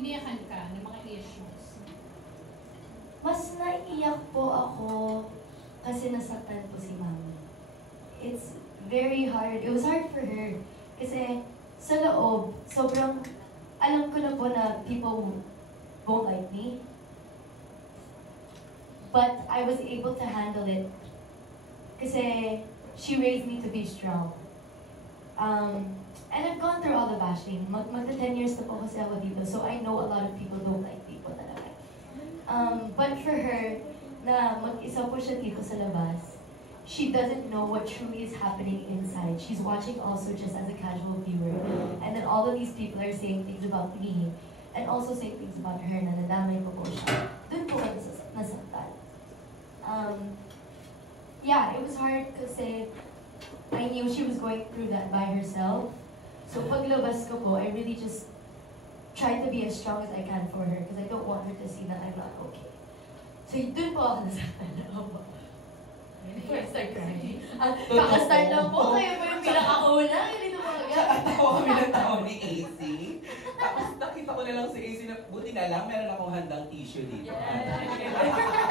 iniyakan ka ng mga issues? Mas naiiyak po ako kasi nasaktan po si Mami. It's very hard. It was hard for her. Kasi sa loob, sobrang alam ko na po na people won't like me. But I was able to handle it. Kasi she raised me to be strong. And I've gone through all the bashing. Magta 10 years na po kasi ako dito, so I know a lot of people don't like people talaga. But for her, na mag-isa po siya dito sa labas, she doesn't know what truly is happening inside. She's watching also just as a casual viewer. And then all of these people are saying things about me, and also saying things about her na nadamay ko po siya. Doon po ako nasaktan. Yeah, it was hard kasi I knew she was going through that by herself. So paglabas ko po, I really just tried to be as strong as I can for her because I don't want her to see that I'm not okay. So doon po ako nasaktan na ako. Before I start crying. Kakastart lang po, kayo po yung pinakauna. Hindi na po agad. Nakatawa kami ng tao ni AC. Tapos nakita ko na lang si AC na buti na lang meron akong handang tissue dito. Yeah.